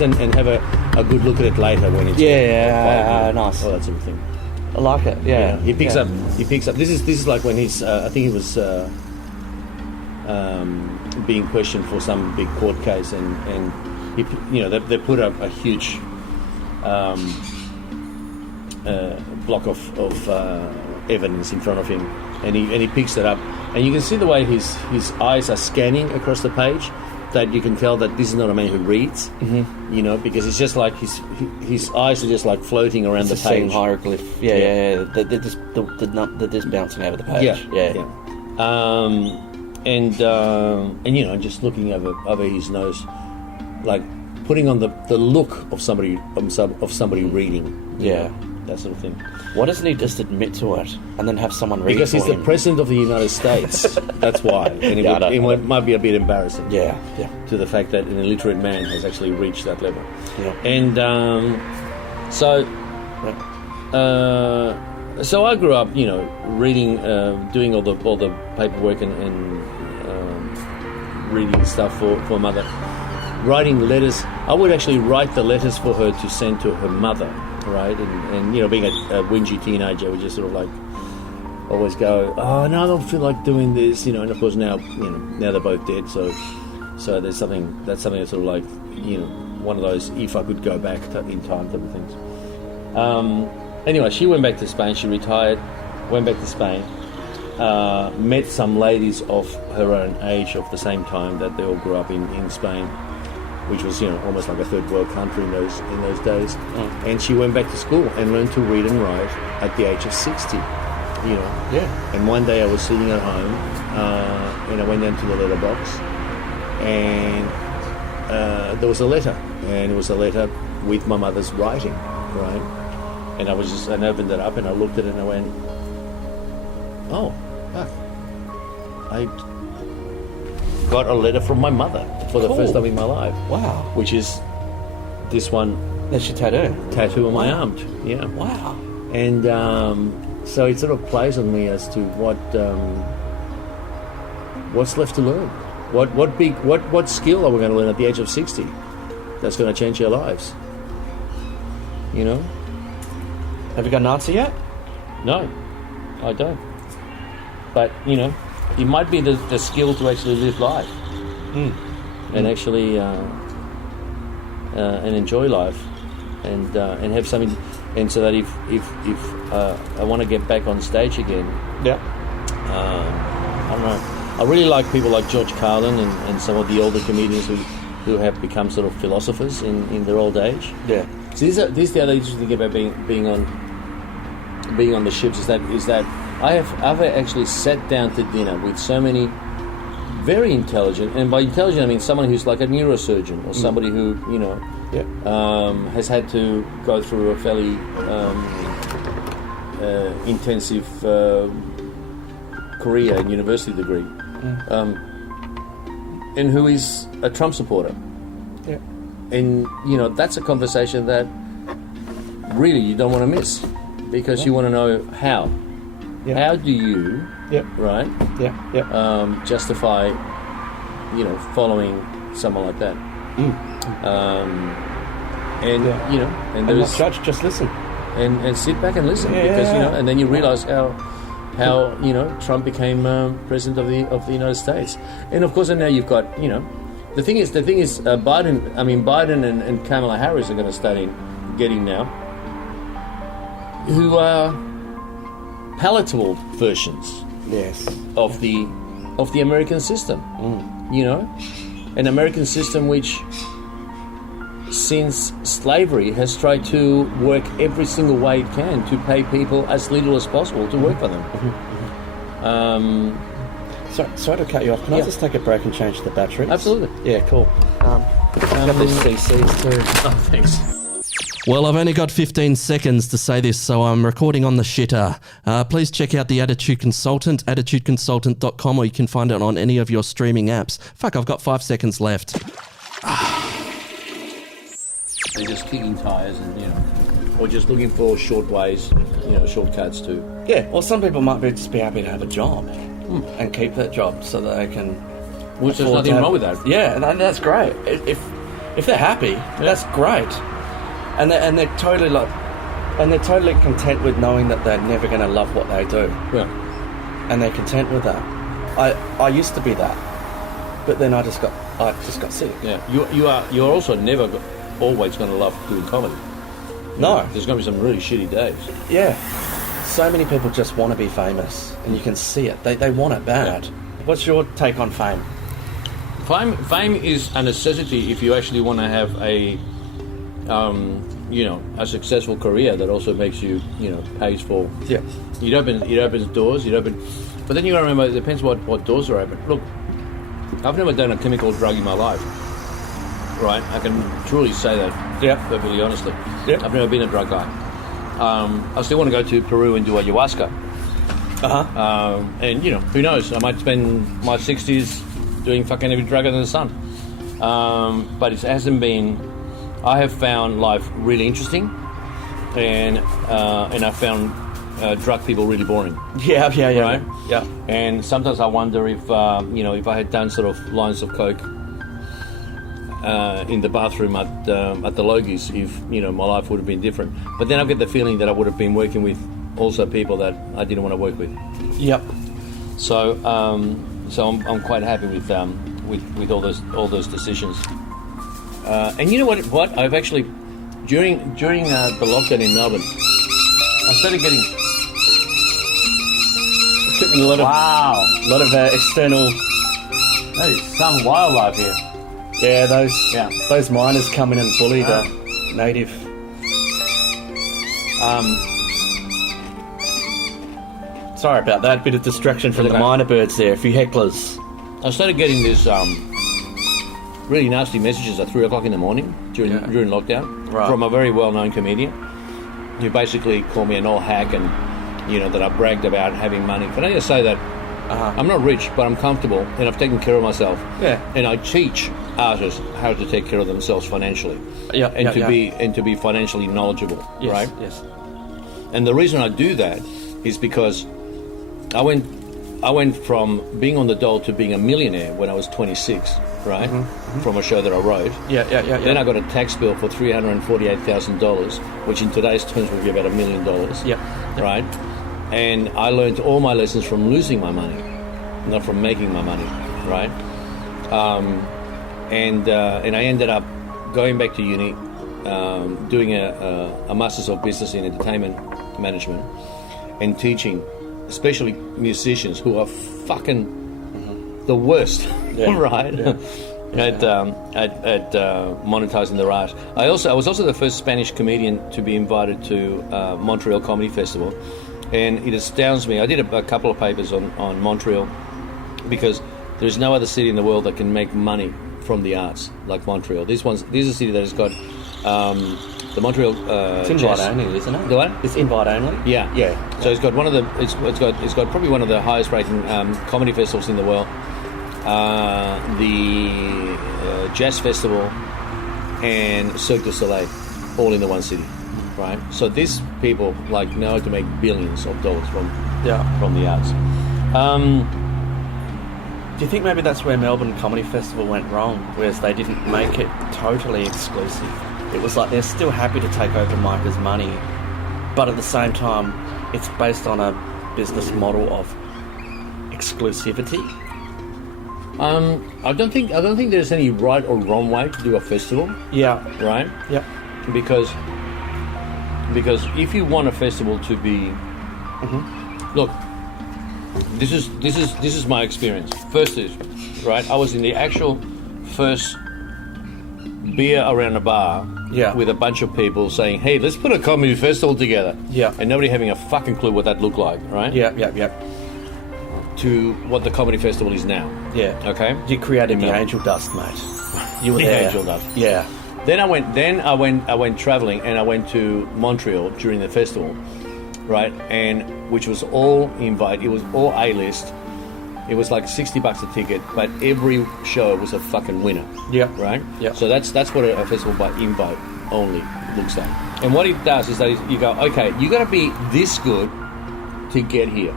and have a good look at it later when it's nice. All that sort of thing. I like it. Yeah. He picks up. This is like when he's. I think he was being questioned for some big court case, and he, they put up a huge block of evidence in front of him, and he picks it up, and you can see the way his eyes are scanning across the page, that you can tell that this is not a man who reads. You know, because it's just like his eyes are just like floating around It's the a page. seeing hieroglyph. Yeah. They're just bouncing over the page. Yeah. And you know, just looking over his nose, like putting on the look of somebody reading. Yeah. That sort of thing. Why doesn't he just admit to it and then have someone read Because it he's for the him? president of the United States. That's why. And it might be a bit embarrassing. Yeah. To the fact that an illiterate man has actually reached that level. Yeah. And so I grew up, you know, reading, doing all the paperwork and reading stuff for mother, writing letters. I would actually write the letters for her to send to her mother, right? And you know, being a whingy teenager, I would just sort of like always go, oh no, I don't feel like doing this, you know. And of course now they're both dead, so that's something that's sort of like, you know, one of those if I could go back in time type of things. Anyway, she went back to Spain. She retired, went back to Spain, met some ladies of her own age of the same time that they all grew up in Spain, which was, you know, almost like a third world country in those days. And she went back to school and learned to read and write at the age of 60. You know. Yeah. And one day I was sitting at home, and I went down to the letterbox, and there was a letter, and it was a letter with my mother's writing, right? And I opened it up and I looked at it and I went, oh, I got a letter from my mother for the first time in my life. Wow. Which is this one. That's your tattoo On my arm. Yeah. Wow. And so it sort of plays on me as to what's left to learn. What skill are we going to learn at the age of 60 that's going to change our lives? You know? Have you got an answer yet? No, I don't. But, you know, it might be the skill to actually live life and actually and enjoy life and have something. And so that if I want to get back on stage again, I don't know. I really like people like George Carlin and some of the older comedians who have become sort of philosophers in their old age. Yeah. So this is the other interesting thing about being on the ships is that I've actually sat down to dinner with so many very intelligent, and by intelligent I mean someone who's like a neurosurgeon or somebody who, you know, has had to go through a fairly intensive career and university degree, and who is a Trump supporter. Yeah. And, you know, that's a conversation that really you don't want to miss, because you want to know how. Yeah. How do you, right? Justify, you know, following someone like that? You know, and not judge, just listen, and sit back and listen, because you know, and then you realise how you know Trump became president of the United States, and of course, and now you've got, you know, the thing is Biden and Kamala Harris are going to start getting now, who are palatable versions of the American system. You know, an American system which since slavery has tried to work every single way it can to pay people as little as possible to work for them. Sorry to cut you off. Can I just take a break and change the batteries? Absolutely. Yeah, cool. Got these CCs too. Oh, thanks. Well, I've only got 15 seconds to say this, so I'm recording on the shitter. Please check out the Attitude Consultant, attitudeconsultant.com, or you can find it on any of your streaming apps. Fuck, I've got 5 seconds left. They're just kicking tyres and, you know, or just looking for short ways, you know, shortcuts too. Yeah, well, some people might just be happy to have a job and keep that job so that they can... Which there's nothing wrong with that. Yeah, and that's great. If they're happy, that's great. And they're totally content with knowing that they're never going to love what they do. Yeah. And they're content with that. I used to be that, but then I just got sick. Yeah. You're also never always going to love doing comedy. No. There's going to be some really shitty days. Yeah. So many people just want to be famous, and you can see it. They want it bad. Yeah. What's your take on fame? Fame is a necessity if you actually want to have a a successful career that also makes you, pays for. Yeah. It opens doors. But then you got to remember, it depends what doors are open. Look, I've never done a chemical drug in my life, right? I can truly say that, perfectly honestly. Yeah. I've never been a drug guy. I still want to go to Peru and do ayahuasca. And who knows? I might spend my 60s doing fucking every drug under the sun. But it hasn't been. I have found life really interesting, and I found drug people really boring. Yeah. Right? Yeah. And sometimes I wonder if if I had done sort of lines of coke in the bathroom at the Logies, if my life would have been different. But then I get the feeling that I would have been working with also people that I didn't want to work with. Yep. So I'm quite happy with all those decisions. And you know what? I've actually during the lockdown in Melbourne, I started getting A lot of external. There's some wildlife here. Yeah, those miners come in and bully the native. Sorry about that. Bit of distraction from the miner birds there. A few hecklers. I started getting this really nasty messages at 3 o'clock in the morning during lockdown from a very well-known comedian who basically called me an old hack and that I bragged about having money. But I need to say that I'm not rich, but I'm comfortable and I've taken care of myself. Yeah. And I teach artists how to take care of themselves financially. Yeah. And to be financially knowledgeable. Yes, right? Yes. And the reason I do that is because I went from being on the dole to being a millionaire when I was 26, right? From a show that I wrote. Yeah. Then I got a tax bill for $348,000, which in today's terms would be about $1 million. Yeah. Right? And I learned all my lessons from losing my money, not from making my money, right? And I ended up going back to uni, doing a Masters of Business in Entertainment Management and teaching, especially musicians who are fucking the worst, right? At monetizing their art. I was also the first Spanish comedian to be invited to Montreal Comedy Festival, and it astounds me. I did a couple of papers on Montreal because there's no other city in the world that can make money from the arts like Montreal. This is a city that has got the Montreal. It's invite only, isn't it? The what? It's invite only. Yeah. So it's got one of the. It's got probably one of the highest rating comedy festivals in the world. The Jazz Festival and Cirque du Soleil, all in the one city, right? So these people know how to make billions of dollars from the arts. Do you think maybe that's where Melbourne Comedy Festival went wrong, whereas they didn't make it totally exclusive? It was like they're still happy to take open micers' money, but at the same time, it's based on a business model of exclusivity. I don't think there's any right or wrong way to do a festival. Yeah. Right. Yeah. Because if you want a festival to be, look, this is my experience. First is, right, I was in the actual first beer around a bar with a bunch of people saying, hey, let's put a comedy festival together. Yeah. And nobody having a fucking clue what that looked like, right? Yeah. To what the comedy festival is now. Yeah. Okay? You created the angel dust, mate. You were the there. angel dust. Yeah. Then I went traveling and I went to Montreal during the festival, right? And which was all invite. It was all A-list. It was like $60 a ticket, but every show was a fucking winner. Yeah. Right? Yeah. So that's what a festival by invite only looks like. And what it does is that you go, okay, you got to be this good to get here.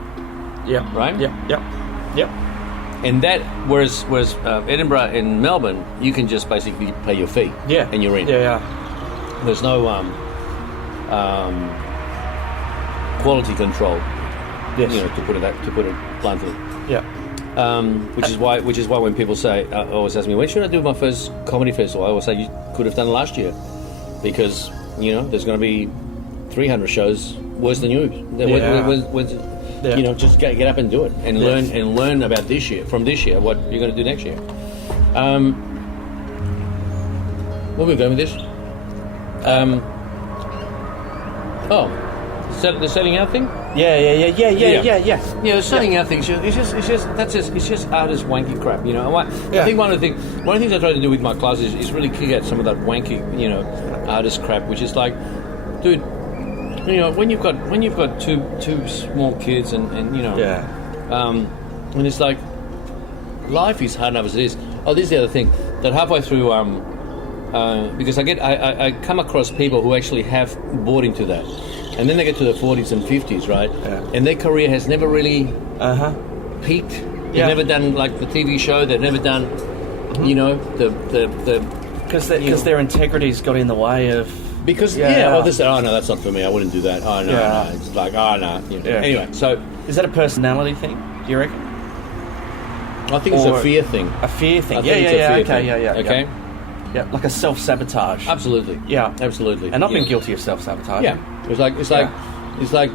Yeah. Right? Yep. And that, whereas Edinburgh and Melbourne, you can just basically pay your fee. Yeah. And you're in. Yeah. There's no quality control. Yes. To put it bluntly. Yeah. Which is why when people say, always ask me, when should I do my first comedy festival? I always say you could have done it last year, because there's going to be 300 shows worse than you. Just get up and do it and learn about this year, from this year, what you're going to do next year. Where are we going with this? The selling out thing. Yeah. Yeah, the selling out thing. It's just artist wanky crap, you know. I think one of the things I try to do with my classes is really kick out some of that wanky, you know, artist crap, which is like, dude, you know, when you've got two small kids and you know, and it's like, life is hard enough as it is. Oh, this is the other thing that halfway through, because I come across people who actually have bought into that. And then they get to the 40s and 50s, right? Yeah. And their career has never really peaked. They've never done like the TV show. They've never done, you know, the because their integrity's got in the way of. Because well, they say, oh no, that's not for me. I wouldn't do that. Oh no, it's like no. You know. Anyway, so is that a personality thing? Do you reckon? I think it's a fear thing. A fear thing. Okay. Yeah, like a self-sabotage. Absolutely. Yeah, absolutely. And I've been guilty of self-sabotage. Yeah, it's like,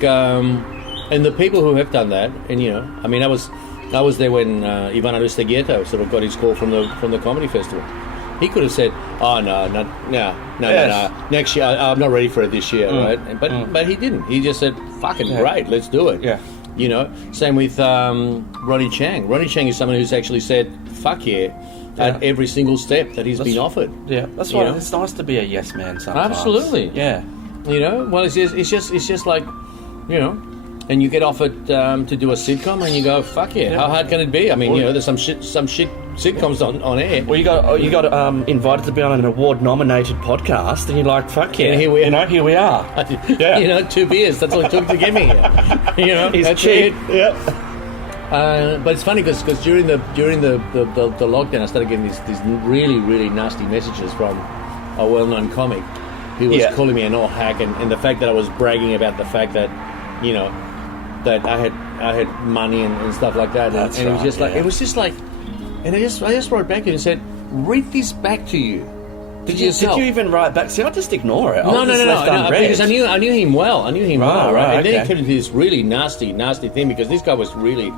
and the people who have done that, and you know, I mean, I was there when Ivan Aristeguieta sort of got his call from the comedy festival. He could have said, "Oh no, next year I'm not ready for it this year," right? But he didn't. He just said, "Fucking great, let's do it." Yeah. You know, same with Ronnie Chang. Ronnie Chang is someone who's actually said, "Fuck yeah." At every single step that he's been offered. Yeah, that's why it's nice to be a yes man sometimes. Absolutely. Yeah. You know, well, it's just like, you know, and you get offered to do a sitcom and you go, fuck yeah, how hard can it be? I mean, you know, there's some shit sitcoms on air. Well, you got invited to be on an award-nominated podcast and you're like, fuck yeah. And here we are. Yeah. You know, 2 beers, that's all it took to get me here. You know, it's cheap. Yeah. But it's funny because during the lockdown, I started getting these really, really nasty messages from a well-known comic who was calling me an old hack, and the fact that I was bragging about the fact that, you know, that I had money and stuff like that. And it was just like, and I just wrote back to him and said, read this back to you. Did you even write back? See, I just ignore it. No, because I knew him well. And right? And then he came into this really nasty thing because this guy was really,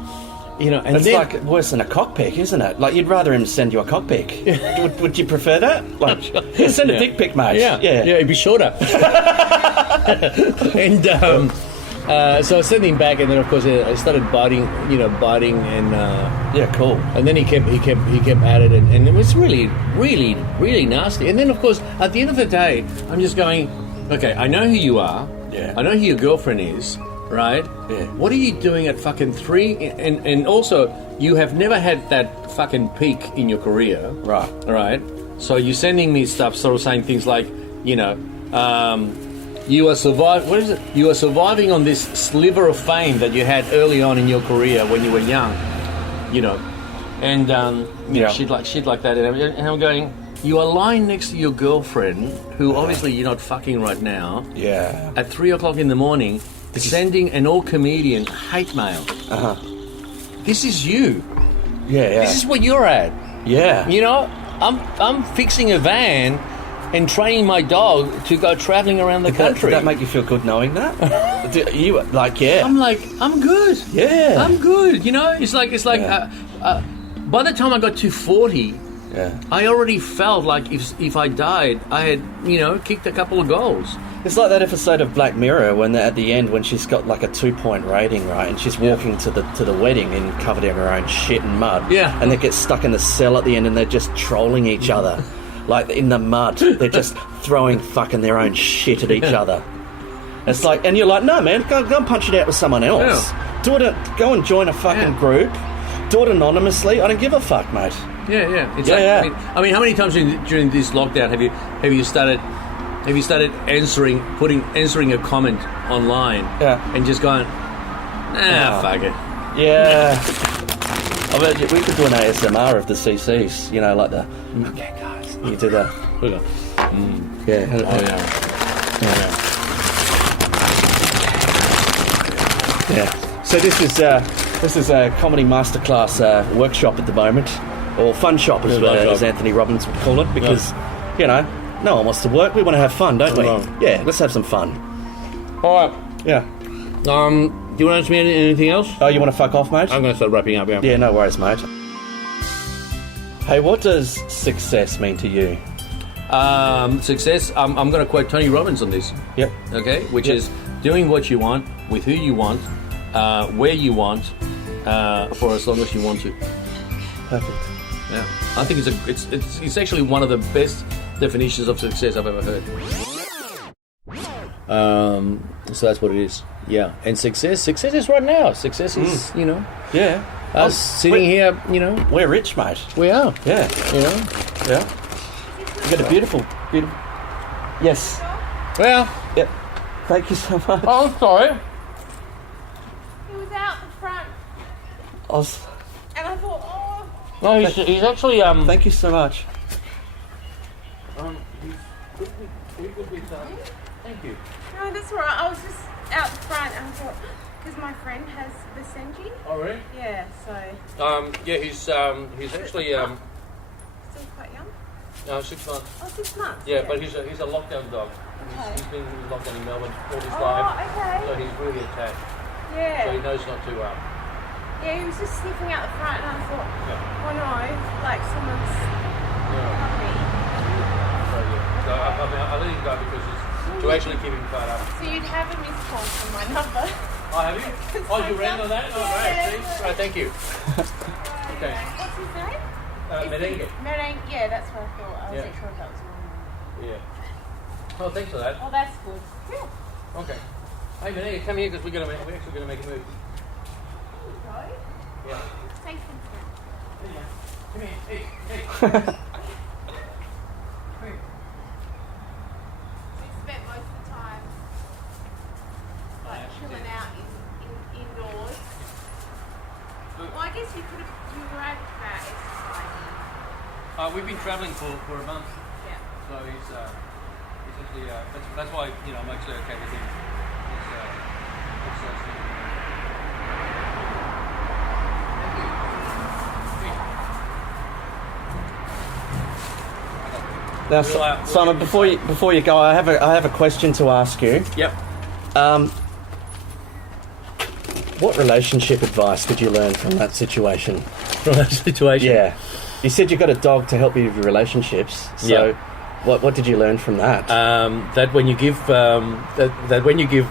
you know. And it's like worse than a cockpick, isn't it? Like you'd rather him send you a cockpick. Would you prefer that? Like, send a dick pic, mate. Yeah, it'd be shorter. And so I sent him back, and then of course I started biting, and cool. And then he kept at it, and it was really, really, really nasty. And then of course at the end of the day, I'm just going, okay, I know who you are. Yeah. I know who your girlfriend is, right? Yeah. What are you doing at fucking 3? And also you have never had that fucking peak in your career, right? Right. So you're sending me stuff, sort of saying things like, you know. You are You are surviving on this sliver of fame that you had early on in your career when you were young, you know, and shit like that. And I'm going, you are lying next to your girlfriend, who obviously you're not fucking right now. Yeah. At 3 o'clock in the morning, sending an all comedian hate mail. This is you. Yeah. This is what you're at. Yeah. You know, I'm fixing a van and training my dog to go travelling around the country. Did that make you feel good knowing that? I'm like, I'm good. Yeah. I'm good. You know, it's like by the time I got to 40, I already felt like if I died, I had, you know, kicked a couple of goals. It's like that episode of Black Mirror when at the end when she's got like a 2-point rating, right, and she's walking to the wedding and covered in her own shit and mud. Yeah. And they get stuck in the cell at the end and they're just trolling each other. Like in the mud, they're just throwing fucking their own shit at each other. It's like, and you're like, no, man, go and punch it out with someone else. Yeah. Go and join a fucking group. Do it anonymously. I don't give a fuck, mate. Yeah. It's I mean, how many times during this lockdown have you started answering a comment online? And just going, fuck it. Yeah. I bet we could do an ASMR of the CCs. You know, like the okay, guys. You do that. Yeah. Oh yeah. Yeah. So this is a comedy masterclass workshop at the moment, or fun shop as Anthony Robbins would call it, because you know no one wants to work. We want to have fun, don't we? Yeah. Let's have some fun. All right. Yeah. Do you want to ask me anything else? Oh, you want to fuck off, mate? I'm going to start wrapping up. Yeah. No worries, mate. Hey, what does success mean to you? Success. I'm going to quote Tony Robbins on this. Yep. Okay, which is doing what you want with who you want, where you want, for as long as you want to. Perfect. Yeah, I think it's actually one of the best definitions of success I've ever heard. So that's what it is. Yeah, and success is right now. Success is Yeah. us sitting here. We're rich, mate. We are. Yeah. Yeah. You got a beautiful. Yes. Well, Yep. Thank you so much. oh, I'm sorry. He was out the front, and I thought, oh. No, he's actually Thank you so much. He could be thank you. No, that's all right. I was just out the front, and I thought, because my friend has the Senji. Oh really? Yeah, so Yeah, he's actually still quite young. 6 months. Oh, 6 months. Yeah, but he's a lockdown dog. Okay. He's been locked down in Melbourne all his Oh, life, okay. so he's really attached. Yeah. So he knows not to. Yeah, he was just sniffing out the front, and I thought, Yeah. oh no, like someone's Yeah. puppy. So yeah. So I let him go because to actually keep him tied up. So you'd have a missed call from my number. Oh, have you? Oh, you ran on that? Oh, great. See? Right, thank you. Okay. What's his name? Meninga. Meninga. Yeah, that's what I thought. I wasn't Yeah. sure if that was wrong. Yeah. Oh, thanks for that. Oh, that's good. Cool. Okay. Hey, Meninga, come here because we're actually gonna make a move. Yeah. Thanks, Vincent. Come here. Hey. We spent most of the time like chilling out indoors. Well, I guess you were able to go out exercising. We've been travelling for a month, Yeah. so he's actually that's why I'm actually okay with him. He's exercising. Now, Simon, before you go, I have a question to ask you. Yep. What relationship advice did you learn from that situation? From that situation. Yeah. You said you got a dog to help you with your relationships. So, Yeah. what did you learn from that? That when you give that when you give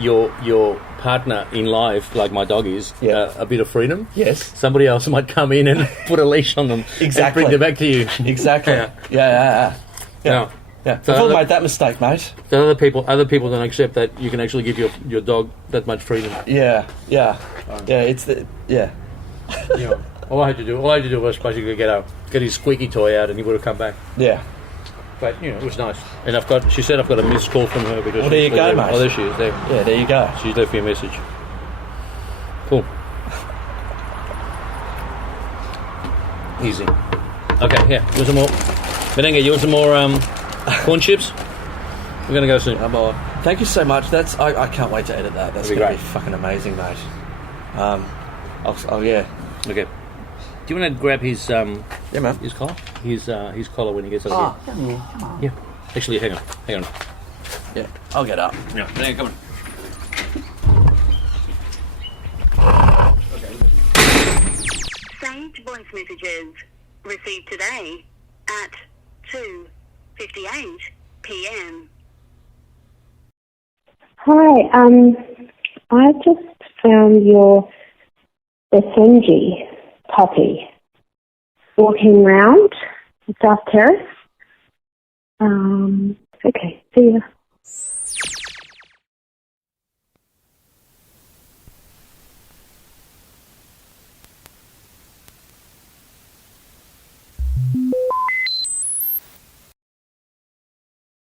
your partner in life, like my dog is, Yeah. a bit of freedom. Yes. Somebody else might come in and put a leash on them. Exactly. And bring them back to you. Exactly. Yeah. Yeah. Yeah. Yeah. So We've all other- made that mistake, mate. So other people don't accept that you can actually give your dog that much freedom. Yeah. It's You know, all I had to do was basically get his squeaky toy out, and he would have come back. Yeah. But it was nice. And she said I've got a missed call from her because. Well, there you go, mate. Oh, there she is. There. Yeah. There you go. She's left me a message. Cool. Easy. Okay, here. You want some more? Meninga, you want some more corn chips? We're gonna go soon. Thank you so much. I can't wait to edit that. That's That'd be going to great. be fucking amazing, mate. Yeah. Okay. Do you want to grab his Yeah, man. his collar? His collar when he gets out of here. Come on. Yeah. Actually, hang on. Yeah. I'll get up. Yeah. Meninga, come on. Saved voice messages received today at 2:58 p.m. Hi, I just found your Senji puppy walking round South Terrace. Okay, see ya.